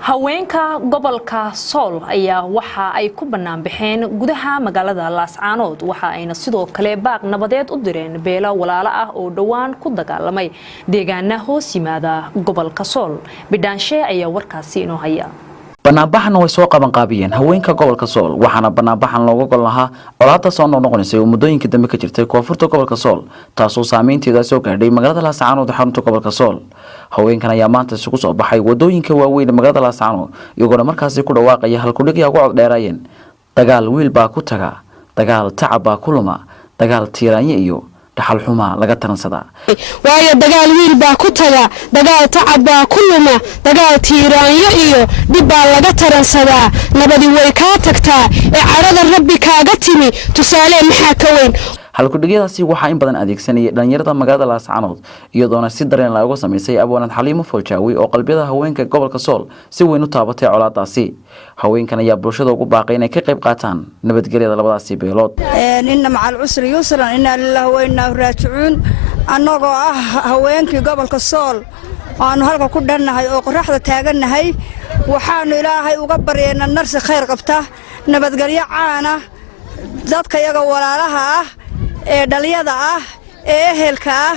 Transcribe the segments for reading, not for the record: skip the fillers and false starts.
haweenka gobolka Sool ayaa waxa ay ku banaan baxeen gudaha magaalada Laascaanood waxa ayna sidoo kale baaq nabadeed u direen beelo walaalo ah oo dhawaan ku dagaalamay deegaana hoos yimaada gobolka Sool bidaanshe ayaa warkaasi inoo haya banaanbaxan way soo qaban qaabiyeen haweenka gobolka Sool waxaana banaanbaxan looga gol lahaa colaadda soo noqnoqonaysa muddooyinka dambe ka jirtay koonfurta gobolka Sool taasoo saameynteeda soo gaadhay magaalada Laascaanood xarunta gobolka Sool haweenkan ayaa maanta isugu soo baxay wadooyinka waaweyn magaalada Laascaanood iyagoo markaasi ku dhawaaqaya halkudhig ugu cod dheeraayeen dagaal wiil baa ku taga dagaal tacab baa ku luma dagaal tiiraanye iyo dhaxal xuma laga taransada waayo dagaal wiil baa ku taga dagaal tacab baa ku luma dagaal tiiraanye iyo dib baa laga taransada nabadi way ka tagtaa ee carada rabbi kaaga timi tusaale maxaa ka weyn halkudhigyadaasi waxa in badan adeegsanayay dhalinyarada magaalada Laascaanood iyadoona si dareen la uga sameysay aboonaad Xaliimo Foljaawi oo qalbiyada haweenka gobolka Sool si weyn u taabatay colaadaasi haweenkan ayaa bulshada ugu baaqay inay ka qayb qaataan nabadgelyada labadaasi beelood inna macal usri yusran inna lillahi wa inna ilayhi raaji'uun annagoo ah haweenkii gobolka Sool aanu halka ku dhannahay oo qorraxda taaganahay waxaanu ilaahay uga baryeena narsi khayr qabta nabadgelyo caana dadka iyaga walaalaha ah ee dhaliyada ah ee ehelka ah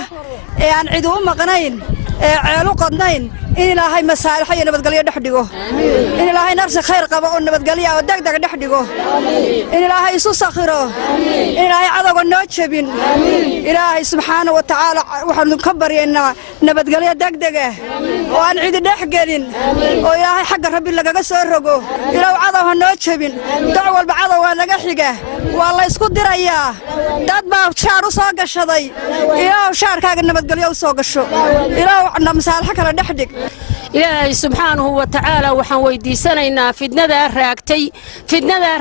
ee aan cid u maqnayn ee ceel u qodnayn in ilaahay masaalix iyo nabadgelyo dhex dhigo in ilaahay narsi khayr qabo oo nabadgelyo oo degdeg dhex dhigo in ilaahay isu sakhiro in ilaahay cadawga noo jabin ilaahay subxaanahu wa ta'aala waxaanu ka baryeynaa nabadgelyo degdeg ah oo aan cid dhex gelin oo ilaahay xagga rabbi lagaga soo rogo ilaahay cadawga noo jabin dac walba cadawga naga xiga waa la isku dirayaa dad baa shaar u soo gashaday ilaahay shaarkaaga nabadgelyo u soo gasho ilaahay masaalix kala dhex dhig ilaahay subxaanahu wa ta'aala waxaan weydiisanaynaa fidnada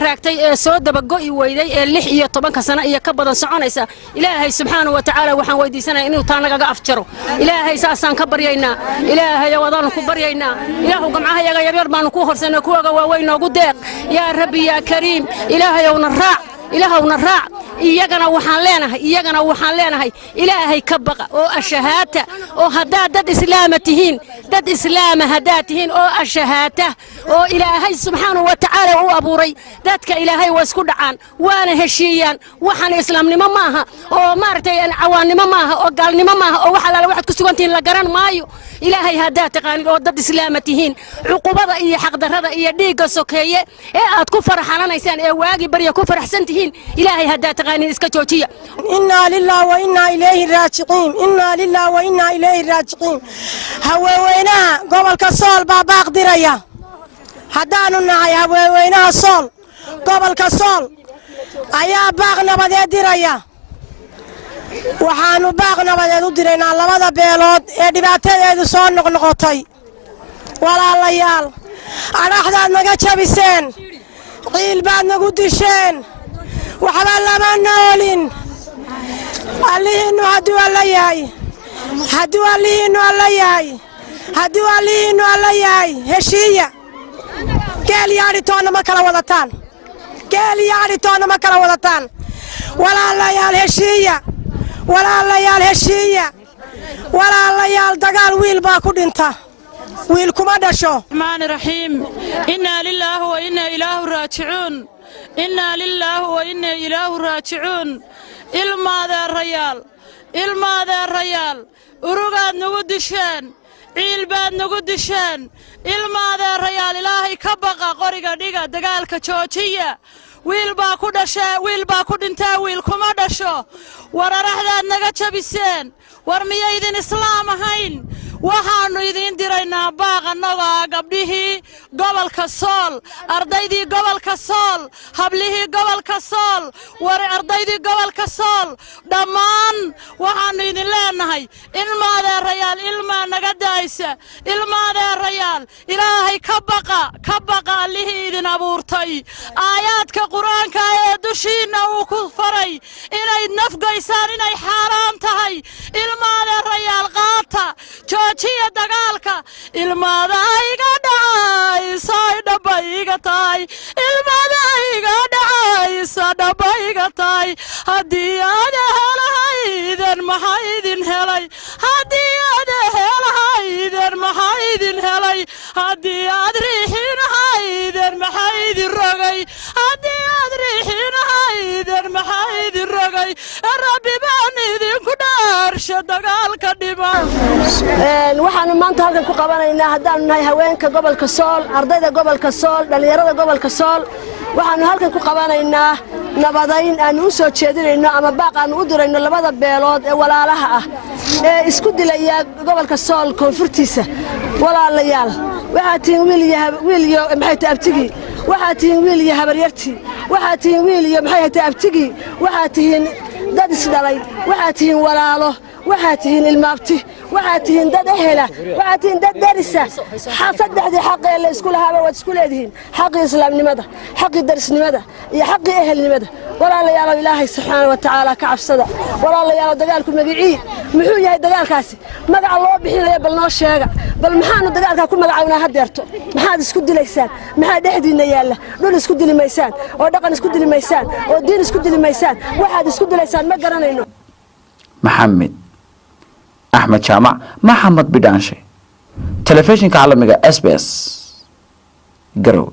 raagtay ee soo dabago'i weyday ee 16 sano iyo ka badan soconaysa ilaahay subxaanahu wa ta'aala waxaan weydiisanaynaa inuu taa naga afjaro ilaahay saasaan ka baryaynaa ilaahay wadaan ku baryaynaa ilaahu gamcaha yaga yar baan ku horsanay kuwaga waaweyn ugu deeq yaa rabbi yaa kariim ilaahowna raac iyagana waxaan leenahay ilaahay ka baqa oo ashahaata oo hadaa dad islaama hadaa tihiin oo ashahaata oo ilaahay subxaanahu wa ta'aala uu abuuray dadka ilaahay waa isku dhacaan waana heshiiyaan waxaan islaamnimo maaha oo maartay cawaanimo maaha oo gaalnimo maaha oo waxa la waxad ku sugantiin la garan maayo ilaahay hadaa taqaanid oo dad islaama tihiin cuqubada iyo xaqdarrada iyo dhiiga sokeeye ee aad ku faraxanaysaan ee waagi bariya ku faraxsan tihiin ilaahay hadaa taqaanid iska joojiya inna lillahi wa inna ilayhi raaji'uun haweenaynaha gobolka Sool baa baaq diraya haddaanu nahay haweenaynaha Sool gobolka Sool ayaa baaq nabadeed diraya waxaanu baaq nabadeed u diraynaa labada beelood ee dhibaatadeedu soo noqnoqotay walaalayaal araxdaad naga jabiseen qiil baad nagu disheen waxba lama noolin allihiinu hadduu alla yahay heshiiya geel yaadhi toonna ma kala wadataan walaalayaal dagaal wiil baa ku dhinta wiil kuma dhasho rahmaani rahiim inna lillahi wa inna ilaahi raaji'uun inna lillahi wa inna ilaahi raaji'uun ilmaada rayaal urugaad nagu disheen ciil baad nagu disheen ilmaada rayaal ilaahay ka baqa qoriga dhiga dagaalka joojiya wiil baa ku dhashay wiil baa ku dhintay wiil kuma dhasho wararaxdaad naga jabiseen war miyaydin islaam ahayn waxaanu idin diraynaa baaq annaga gabdhihii gobolka Sool ardaydii gobolka Sool hablihii gobolka Sool war ardaydii gobolka Sool dhammaan waxaanu idin leenahay ilmaada rayaal ilma naga daaysa ilmaada rayaal ilaahay ka baqa allihii idin abuurtay aayaadka quraanka ee dushiina uu ku faray inay nafgaysaan inay xaraam tahay ilmaada rayaal qaata joojiya dagaalka ilmaada iga dhacay soo dhabayga tahay ilmaada iga dhacay soo dhabayga tahay hadii aad helahayden maxaa idin helay hadii aad helahayden maxaa idin helay hadii aad dagaalka dhima waxaanu maanta halkan ku qabanaynaa haddaanu nahay haweenka gobolka Sool ardayda gobolka Sool dhalinyarada gobolka Sool waxaanu halkan ku qabanaynaa nabadayn aan u soo jeedinayno ama baaq aan u dirayno labada beelood ee walaalaha ah ee isku dilaya gobolka Sool koonfurtiisa walaalayaal waxaa tiin wiil iyo maxay tahay abtigi waxaa tiin wiil iyo habaryartii waxaa tiin wiil iyo maxay tahay abtigi waxaa tiin dad isdhalay waxaa tiin walaalo waxaa tihiin ilmaabti waxaa tihiin dad ehela waxaa tihiin dad darisa saddexdii xaq ee la isku lahaaba waad isku leedihiin xaqii islaamnimada xaqii darisnimada iyo xaqii ehelnimada walaalayaal ilaahay subxaanahu wa ta'aala ka cabsada walaalayaal dagaalku magicii muxuu yahay dagaalkaasi magaca loo bixinayo bal noo sheega bal maxaanu dagaalka ku magacawnaa hadeerto maxaad isku dilaysaan maxaa dhexdiina yaala dhul isku dilimaysaan oo dhaqan isku dilimaysaan oo diin isku dilimaysaan waxaad isku dilaysaan ma garanayno maxamed أحمد شامع محمد بدانشي تلفزيون كعالمي SBS قرو